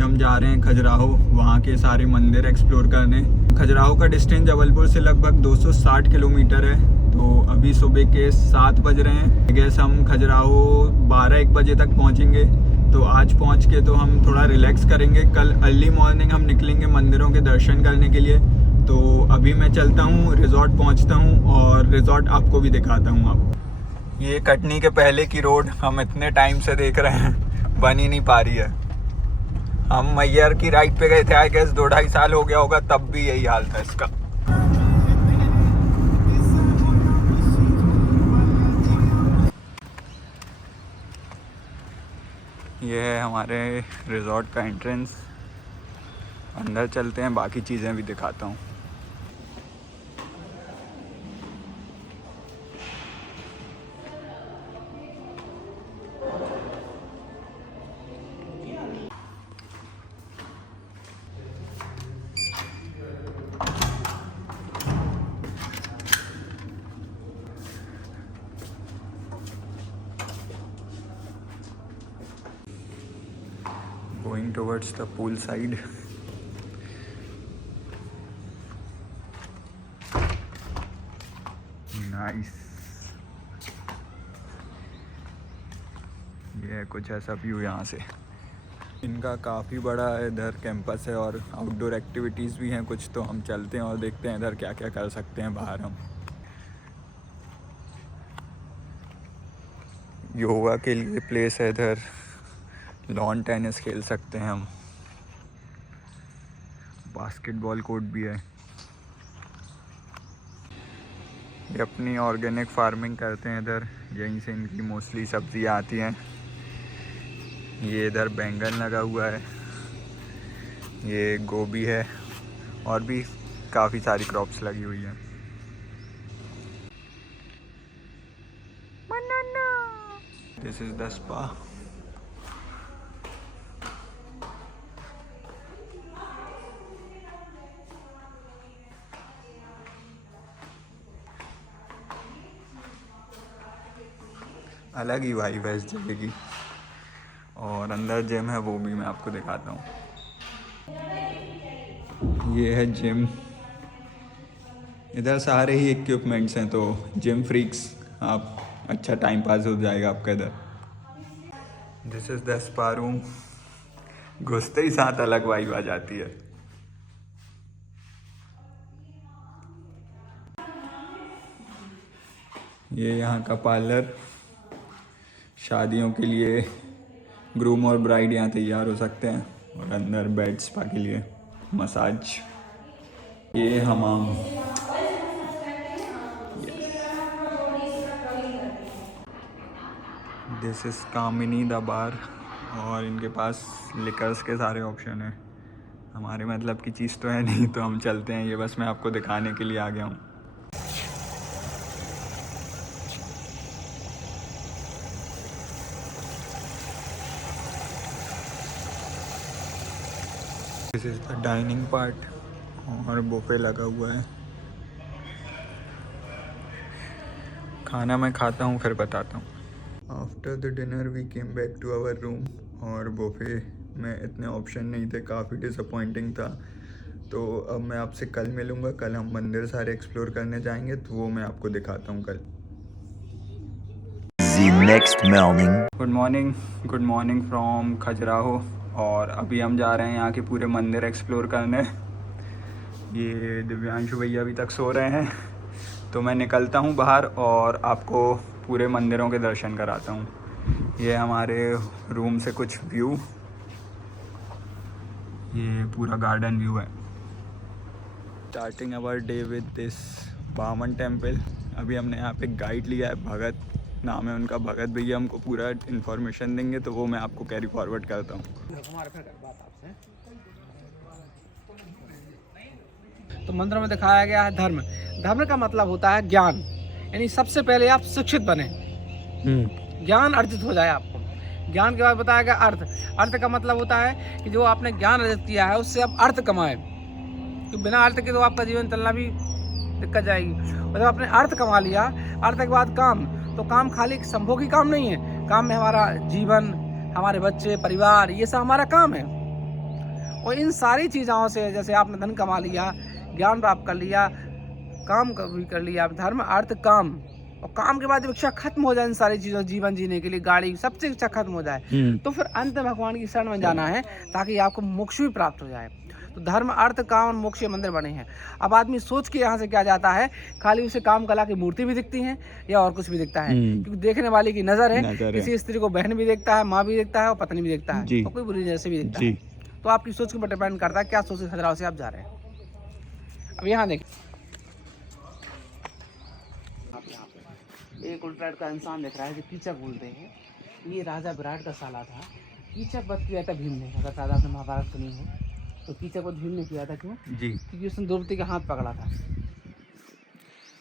आज हम जा रहे हैं खजुराहो, वहाँ के सारे मंदिर एक्सप्लोर करने। खजुराहो का डिस्टेंस जबलपुर से लगभग 260 किलोमीटर है। तो अभी सुबह के 7 बज रहे हैं। गैस हम खजुराहो 12-1 बजे तक पहुँचेंगे। तो आज पहुँच के तो हम थोड़ा रिलैक्स करेंगे। कल अर्ली मॉर्निंग हम निकलेंगे मंदिरों के दर्शन करने के लिए। तो अभी मैं चलता हूँ, रिजॉर्ट पहुँचता हूँ और रिजॉर्ट आपको भी दिखाता हूँ। आपको ये कटनी के पहले की रोड हम इतने टाइम से देख रहे हैं, बन ही नहीं पा रही है। हम मैयर की राइड पे गए थे, आई गेस 2-2.5 साल हो गया होगा, तब भी यही हाल था इसका। ये है हमारे रिजॉर्ट का एंट्रेंस। अंदर चलते हैं, बाकी चीज़ें भी दिखाता हूँ। Going towards the pool side. Nice. ये कुछ ऐसा व्यू यहाँ से। इनका काफ़ी बड़ा इधर कैंपस है और आउटडोर एक्टिविटीज़ भी हैं कुछ। तो हम चलते हैं और देखते हैं इधर क्या क्या कर सकते हैं बाहर हम। योगा के लिए प्लेस है इधर, लॉन टेनिस खेल सकते हैं हम, बास्केटबॉल कोर्ट भी है। ये अपनी ऑर्गेनिक फार्मिंग करते हैं इधर, यहीं से इनकी मोस्टली सब्जियां आती हैं। ये इधर बैंगन लगा हुआ है, ये गोभी है और भी काफ़ी सारी क्रॉप्स लगी हुई हैं। This is the spa. अलग ही वाइब है इस जगह की। और अंदर जिम है, वो भी मैं आपको दिखाता हूँ। ये है जिम। इधर सारे ही इक्विपमेंट्स हैं, तो जिम फ्रीक्स, आप अच्छा टाइम पास हो जाएगा आपका इधर। This is the spa room. घुसते ही साथ अलग वाइब आ जाती है। ये यहाँ का पार्लर, शादियों के लिए ग्रूम और ब्राइड यहाँ तैयार हो सकते हैं। और अंदर बेड स्पा के लिए मसाज। ये हमाम। This is Kamini the bar. और इनके पास लिकर्स के सारे ऑप्शन हैं। हमारे मतलब की चीज़ तो है नहीं, तो हम चलते हैं। ये बस मैं आपको दिखाने के लिए आ गया हूँ। This is the dining part और बुफे लगा हुआ है। खाना मैं खाता हूँ फिर बताता हूँ। After the dinner we came back to our room. और बुफे में इतने ऑप्शन नहीं थे, काफ़ी डिसअपॉइंटिंग था। तो अब मैं आपसे कल मिलूँगा। कल हम मंदिर सारे एक्सप्लोर करने जाएंगे, तो वो मैं आपको दिखाता हूँ कल। Good morning from Khajuraho. और अभी हम जा रहे हैं यहाँ के पूरे मंदिर एक्सप्लोर करने। ये दिव्यांशु भैया अभी तक सो रहे हैं, तो मैं निकलता हूँ बाहर और आपको पूरे मंदिरों के दर्शन कराता हूँ। ये हमारे रूम से कुछ व्यू, ये पूरा गार्डन व्यू है। Starting our day with this Vaman temple. अभी हमने यहाँ पे गाइड लिया है, भगत नाम है उनका। भगत भैया हमको पूरा इन्फॉर्मेशन देंगे, तो वो मैं आपको कैरी फॉरवर्ड करता हूँ। तो मंत्र में दिखाया गया है धर्म। धर्म का मतलब होता है ज्ञान, यानी सबसे पहले आप शिक्षित बने, ज्ञान अर्जित हो जाए आपको। ज्ञान के बाद बताया गया अर्थ। अर्थ का मतलब होता है कि जो आपने ज्ञान अर्जित किया है उससे आप अर्थ कमाए, तो बिना अर्थ के तो आपका जीवन चलना भी दिक्कत जाएगी। और जब आपने अर्थ कमा लिया, अर्थ के बाद काम, तो काम खाली संभोगी काम नहीं है। काम में हमारा जीवन, हमारे बच्चे, परिवार, ये सब हमारा काम है। और इन सारी चीज़ों से जैसे आपने धन कमा लिया, ज्ञान प्राप्त कर लिया, काम भी कर लिया, धर्म अर्थ काम, और काम के बाद जब इच्छा खत्म हो जाए इन सारी चीज़ों जीवन जीने के लिए, गाड़ी सबसे इच्छा खत्म हो जाए, तो फिर अंत में भगवान की शरण में जाना है ताकि आपको मोक्ष भी प्राप्त हो जाए। तो धर्म अर्थ काम और मोक्ष मंदिर बने हैं। अब आदमी सोच के यहाँ से क्या जाता है, खाली उसे काम कला की मूर्ति भी दिखती है या और कुछ भी दिखता है, क्योंकि देखने वाले की नजर है। किसी स्त्री को बहन भी देखता है, माँ भी देखता है और पत्नी भी देखता है, और कोई बुरी नजर से भी देखता है। तो आपकी सोच के ऊपर डिपेंड करता है क्या सोच के खजुराहो से आप जा रहे हैं। अब यहाँ देखें, एक उल्टा का इंसान दिख रहा है जो कीचक बोलते हैं। ये राजा विराट का साला था। कीचक वध किया था भीम ने, अगर शायद आपने महाभारत सुनी है तो कीचक वध भीम ने किया था। क्यों? क्योंकि उसने द्रौपदी का हाथ पकड़ा था।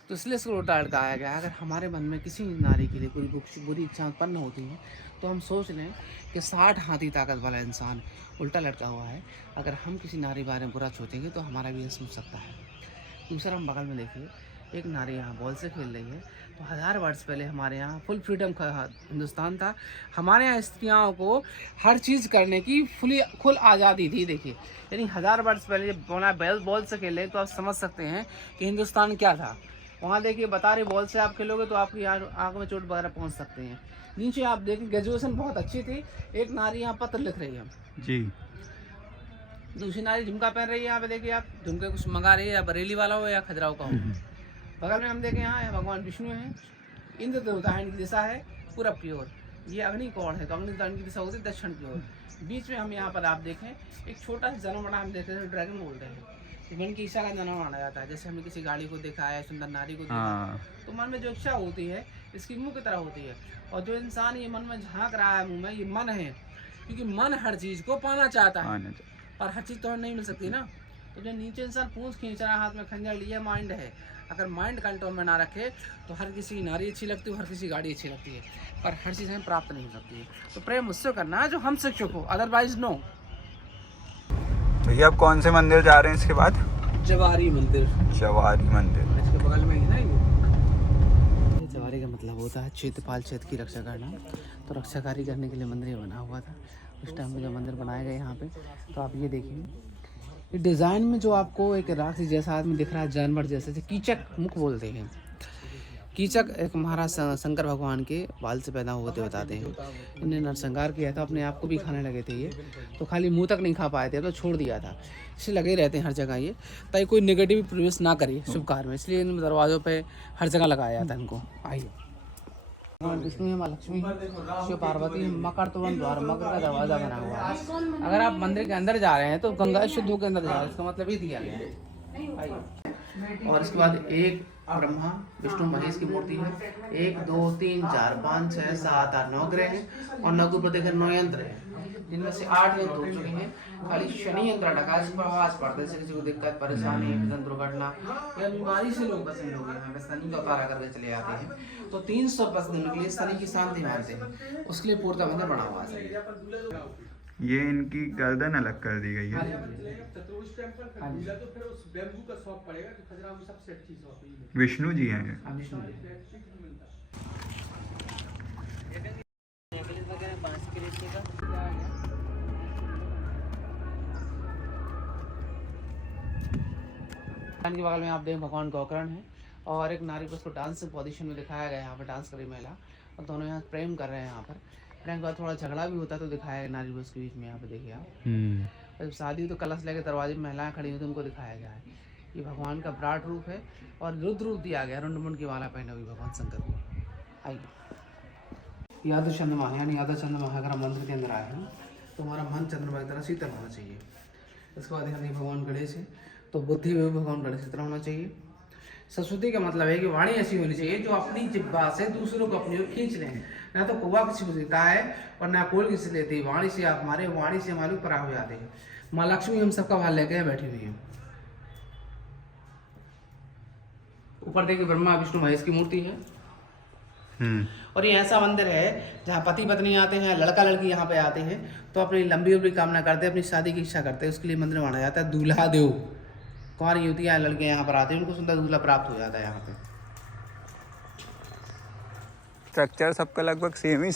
तो इसलिए इसको उल्टा लटकाया गया। अगर हमारे मन में किसी नारी के लिए कोई बुरी इच्छा उत्पन्न होती है तो हम सोच लें कि 60 हाथी ताकत वाला इंसान उल्टा लटका हुआ है। अगर हम किसी नारी बारे में बुरा सोचेंगे तो हमारा भी यह सोच सकता है। दूसरा, हम बगल में देखिए, एक नारी यहाँ बॉल से खेल रही है। तो 1000 वर्ष पहले हमारे यहाँ फुल फ्रीडम का हिंदुस्तान था। हमारे यहाँ स्त्रियों को हर चीज़ करने की खुल आज़ादी थी। देखिए, यानी 1000 वर्ष पहले जब बॉल से खेले तो आप समझ सकते हैं कि हिंदुस्तान क्या था। वहाँ देखिए, बता रहे बॉल से आप खेलोगे तो आपकी आँख में चोट वगैरह पहुँच सकते हैं। नीचे आप देखिए, ग्रेजुएशन बहुत अच्छी थी। एक नारी यहाँ पत्र लिख रही है जी, दूसरी नारी झुमका पहन रही है। यहाँ पे देखिए, आप झुमके कुछ मंगा रही है, या बरेली वाला हो या खजुराहो का हो। बगल में हम देखें, यहाँ भगवान विष्णु है। इंद्र देवता है, इनकी दिशा है पूरब की ओर। ये अग्निकोण है, तो अग्निकोण की दिशा होती है दक्षिण की ओर। बीच में हम यहाँ पर आप देखें एक छोटा सा जन्म बना, हम देखते हैं ड्रैगन बोलते हैं। मन की इच्छा का जन्म माना जाता है। जैसे हमने किसी गाड़ी को देखा है, सुंदर नारी को देखा, तो मन में जो इच्छा होती है इसकी मुंह की तरह होती है। और जो इंसान ये मन में झांक रहा है मुंह में, ये मन है, क्योंकि मन हर चीज को पाना चाहता है, पर हर चीज तो नहीं मिल सकती ना। तो जो नीचे इंसान पूंछ खींच रहा है, हाथ में खंजर लिए, माइंड है। अगर माइंड कंट्रोल में ना रखे तो हर किसी की नारी अच्छी लगती है, हर किसी की गाड़ी अच्छी लगती है, पर हर चीज़ हमें प्राप्त नहीं हो सकती है। तो प्रेम उससे करना है जो हम शिक्षक हो, अदरवाइज नो। भैया, अब कौन से मंदिर जा रहे हैं इसके बाद? जवारी मंदिर। जवारी मंदिर इसके बगल में ही ना ये जवारी का मतलब होता है क्षेत्रपाल क्षेत्र की रक्षा करना। तो रक्षाकारी करने के लिए मंदिर बना हुआ था उस टाइम में, जो मंदिर बनाया गया यहाँ पे। तो आप ये देखिए, ये डिज़ाइन में जो आपको एक राक्षस जैसा आदमी दिख रहा है, जानवर जैसे, कीचक मुख बोलते हैं। कीचक एक महाराज शंकर भगवान के बाल से पैदा होते बताते हैं। इन्हें नरसंहार किया था, अपने आप को भी खाने लगे थे ये, तो खाली मुंह तक नहीं खा पाए थे तो छोड़ दिया था। इसलिए लगे रहते हैं हर जगह ये, ताकि कोई नेगेटिव प्रवेश ना करे शुभ कार्य में, इसलिए इन दरवाज़ों पे हर जगह लगाया जाता है इनको। आइए, विष्णु है, माँ लक्ष्मी है, शिव पार्वती है, मकर तो द्वार, मकर का दरवाजा बना हुआ है। अगर आप मंदिर के अंदर जा रहे हैं तो गंगा शुद्ध के अंदर जा रहे हैं, इसका मतलब ये दिया गया है। और इसके बाद एक ब्रह्मा विष्णु महेश की मूर्ति है। 1 2 3 4 5 6 7 8 9 ग्रह हैं, और 9 के ऊपर देखें 9 यंत्र हैं, जिनमें से 8 यंत्र हो चुके हैं। खाली शनि यंत्र अटका है, इस पर आवाज पड़ते हैं, किसी को दिक्कत परेशानी, दुर्घटना या बीमारी से लोग बचे लोग यहाँ पे शनि का पारा करके चले जाते हैं। तो 305 दिनों के लिए शनि की शांति मानते हैं, उसके लिए पूर्ता मंदिर बना हुआ है। ये इनकी गर्दन अलग कर दी गई है। विष्णु जी हैं। के बगल में आप देखें भगवान गौकर्ण है, और एक नारी को उसको डांस पोजीशन में दिखाया गया है। यहाँ पर डांस कर रही महिला, और दोनों यहाँ प्रेम कर रहे हैं। यहाँ पर प्रेम के बाद थोड़ा झगड़ा भी होता है, तो दिखाया गया नारी पुरुष के बीच में। यहाँ पे देखिए आप, जब शादी तो कलश लेके दरवाजे में महिलाएं खड़ी हुई तो उनको दिखाया गया है। ये भगवान का विराट रूप है, और रुद्र रूप दिया गया, रुंडमुंड की माला पहने हुई भगवान शंकर को। आइए, यादव चंद्रमा, यानी यादव चंद्रमा अगर हम मंदिर के अंदर आए हैं तो हमारा मन चंद्रमा की तरह शीतल होना चाहिए। इसके बाद यहाँ भगवान गणेश है, तो बुद्धि में भगवान गणेश की तरह होना चाहिए। सरस्वती का मतलब है कि वाणी ऐसी होनी चाहिए जो अपनी जिब्बा से दूसरों को अपनी ओर खींच लें। ना तो कौवा किसी को देता है और ना कोल किसी लेती है। वाणी से आप हमारे वाणी से हमारे ऊपर हो जाते हैं। माँ लक्ष्मी हम सबका भार लेके बैठी हुई है। ऊपर देखिए ब्रह्मा विष्णु महेश की मूर्ति है। और ये ऐसा मंदिर है जहाँ पति पत्नी आते हैं, लड़का लड़की यहाँ पे आते हैं, तो अपनी लंबी उम्र की कामना करते हैं, अपनी शादी की इच्छा करते हैं। उसके लिए मंदिर माना जाता है। दूल्हा देव, कुंवारी युवतियाँ लड़कियाँ यहाँ पर आते हैं, उनको सुंदर दूल्हा प्राप्त हो जाता है। यहाँ पे स्ट्रक्चर सबका लगभग सेम है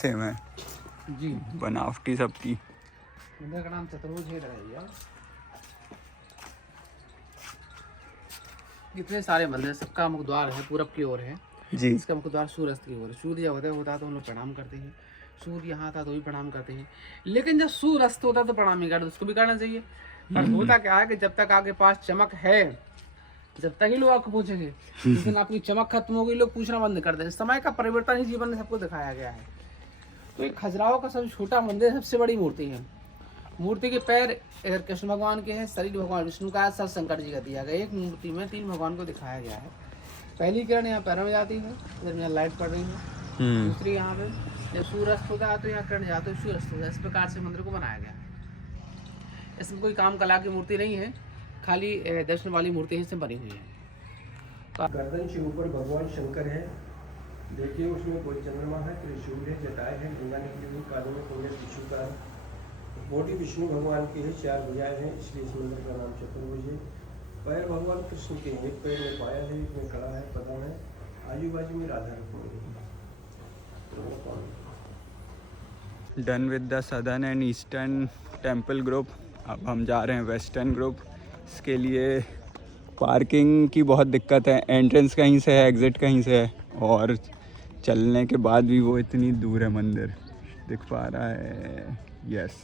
जी, बनावटी सबकी। मंदिर का नाम चतुर्भुज है। जितने सारे मंदिर हैं, सबका मुख द्वार है पूरब की ओर है जी। इसका मुख द्वार सूर्यास्त की ओर है। सूर्य जब होता है तो हम लोग प्रणाम करते हैं, सूर्य यहाँ था तो भी प्रणाम करते हैं, लेकिन जब सूर्यास्त होता है तो प्रणाम नहीं करते, उसको भी करना चाहिए। पर होता क्या है कि जब तक आपके पास चमक है, जब तक ही लोग आपको पूछेंगे, लेकिन आपकी चमक खत्म हो गई, लोग पूछना बंद कर दें। समय का परिवर्तन ही जीवन में सबको दिखाया गया है। तो एक खजुराहो का सबसे छोटा मंदिर सबसे बड़ी मूर्ति है। मूर्ति के पैर इधर कृष्ण भगवान के हैं, शरीर भगवान विष्णु का है, सब शंकर जी का दिया गया। एक मूर्ति में 3 भगवान को दिखाया गया है। पहली किरण यहाँ पैरों में जाती है, इधर यहाँ लाइट पड़ रही है। दूसरी यहाँ पे जब सूर्यास्त होता है तो यहाँ किरण जाते हैं, सूर्यास्त होता है। इस प्रकार से मंदिर को बनाया गया है। इसमें कोई काम कला की मूर्ति नहीं है, खाली दर्शन वाली मूर्ति इससे बनी हुई है। गर्दन के ऊपर भगवान शंकर है, देखिए उसमें कोई चंद्रमा है, त्रिशूल है, जटाएं है, गंगा निकली हुई, कानों में कोई टिशू का है। बॉडी विष्णु भगवान की है, 4 भुजाएं हैं, इसलिए इस मंदिर का नाम चतुर्भुज है। पैर भगवान कृष्ण के हैं, एक पैर में पायल है, एक में कड़ा है, पदम है, आजू बाजू में राधा रुक्मिणी है। Done with the southern and eastern temple group. अब हम जा रहे हैं वेस्टर्न ग्रुप। इसके लिए पार्किंग की बहुत दिक्कत है, एंट्रेंस कहीं से है, एग्ज़िट कहीं से है, और चलने के बाद भी वो इतनी दूर है। मंदिर दिख पा रहा है? यस,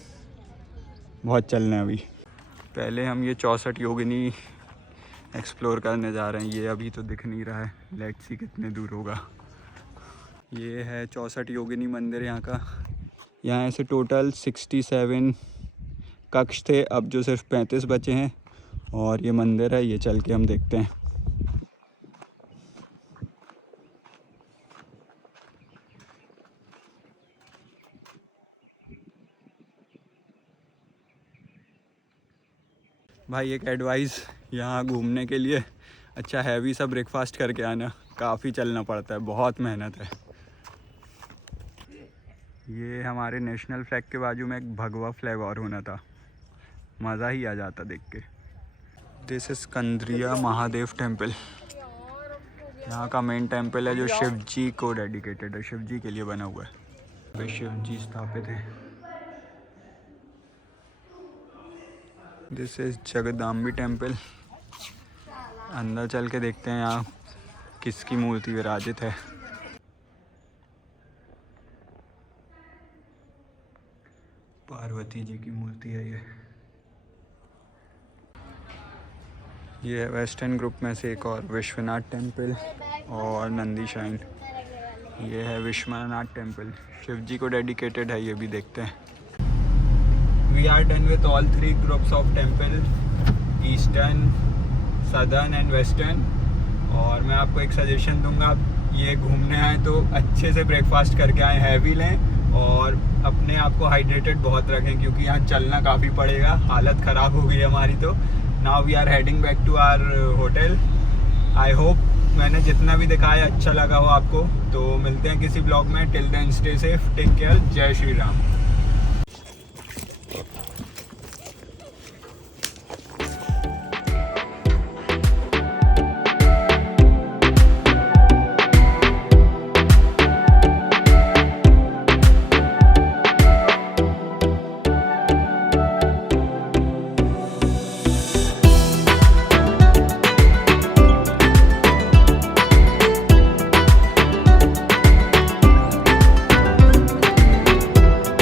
बहुत चलना है अभी। पहले हम ये 64 योगिनी एक्सप्लोर करने जा रहे हैं। ये अभी तो दिख नहीं रहा है, लेट्स सी कितने दूर होगा। ये है 64 योगिनी मंदिर यहाँ का। यहाँ ऐसे टोटल 67 कक्ष थे, अब जो सिर्फ 35 बचे हैं, और ये मंदिर है, ये चल के हम देखते हैं। भाई एक एडवाइस यहाँ घूमने के लिए, अच्छा हैवी सा ब्रेकफास्ट करके आना, काफ़ी चलना पड़ता है, बहुत मेहनत है। ये हमारे नेशनल फ्लैग के बाजू में एक भगवा फ्लैग और होना था, मज़ा ही आ जाता देख के। This is Kandariya Mahadev temple. यहाँ का मेन टेम्पल है जो शिव जी को डेडिकेटेड है, शिव जी के लिए बना हुआ है। पे शिव जी स्थापित है। This is Jagdambi temple. अंदर चल के देखते हैं यहाँ किसकी मूर्ति विराजित है। पार्वती जी की मूर्ति है ये है वेस्टर्न ग्रुप में से एक और विश्वनाथ टेम्पल और नंदी शाइन। ये है विश्वनाथ टेम्पल, शिव जी को डेडिकेटेड है, ये भी देखते हैं। We are done with all 3 groups of temple, eastern, southern and western. और मैं आपको एक सजेशन दूंगा, ये घूमने आए तो अच्छे से ब्रेकफास्ट करके आए, हैवी लें और अपने आप को हाइड्रेटेड बहुत रखें, क्योंकि यहाँ चलना काफ़ी पड़ेगा। हालत ख़राब हो गई हमारी। तो now we are heading back to our hotel. I hope मैंने जितना भी दिखाया अच्छा लगा हो आपको। तो मिलते हैं किसी ब्लॉग में। Till then stay safe, take care, Jai Shri Ram.